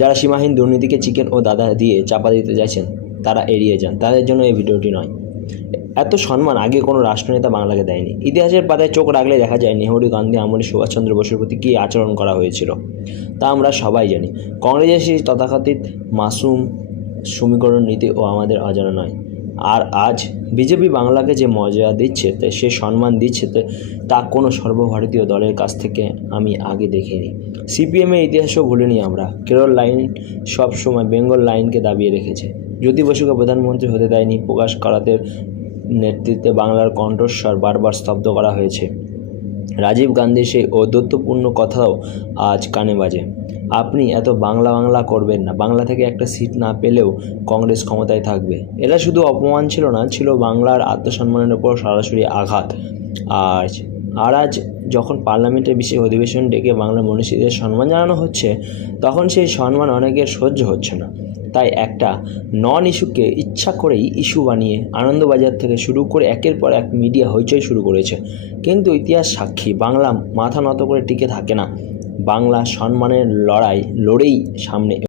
যারা সীমাহীন দুর্নীতিকে চিকেন ও দাদা দিয়ে চাপা দিতে চাইছেন তারা এড়িয়ে যান, তাদের জন্য এই ভিডিওটি নয়। এত সম্মান আগে কোনো রাষ্ট্রনেতা বাংলাকে দেয়নি। ইতিহাসের পাতায় চোখ রাখলে দেখা যায় নেহরু, গান্ধী আমলে সুভাষচন্দ্র বসুর প্রতি কী আচরণ করা হয়েছিল তা আমরা সবাই জানি। কংগ্রেসের সেই তথাকথিত মাসুম সমীকরণ নীতি ও আমাদের অজানা নয়। আর আজ বিজেপি বাংলাকে যে মর্যাদা দিচ্ছে, সে সম্মান দিচ্ছে, তা কোনো সর্বভারতীয় দলের কাছ থেকে আমি আগে দেখিনি। সিপিএমের ইতিহাসও ভুলিনি আমরা। কেরল লাইন সব সময় বেঙ্গল লাইনকে দাবিয়ে রেখেছে। জ্যোতি বসুকে প্রধানমন্ত্রী হতে দেয়নি। প্রকাশ কারাতের নেতৃত্বে বাংলার কণ্ঠস্বর বারবার স্তব্ধ করা হয়েছে। রাজীব গান্ধীর সেই ঔদ্ধত্যপূর্ণ কথাও আজ কানে বাজে। আপনি এত বাংলা বাংলা করবেন না, বাংলা থেকে একটা সিট না পেলেও কংগ্রেস ক্ষমতায় থাকবে। এটা শুধু অপমান ছিল না, ছিল বাংলার আত্মসম্মানের ওপর সরাসরি আঘাত। আজ যখন পার্লামেন্টের বিশেষ অধিবেশন ডেকে বাংলা মনীষীদের সম্মান জানানো হচ্ছে, তখন সেই সম্মান অনেকের সহ্য হচ্ছে না। তাই একটা নন ইস্যুকে ইচ্ছা করেই ইস্যু বানিয়ে আনন্দবাজার থেকে শুরু করে একের পর এক মিডিয়া হইচই শুরু করেছে। কিন্তু ইতিহাস সাক্ষী, বাংলা মাথা নত করে টিকে থাকে না। বাংলা সম্মানের লড়েই সামনে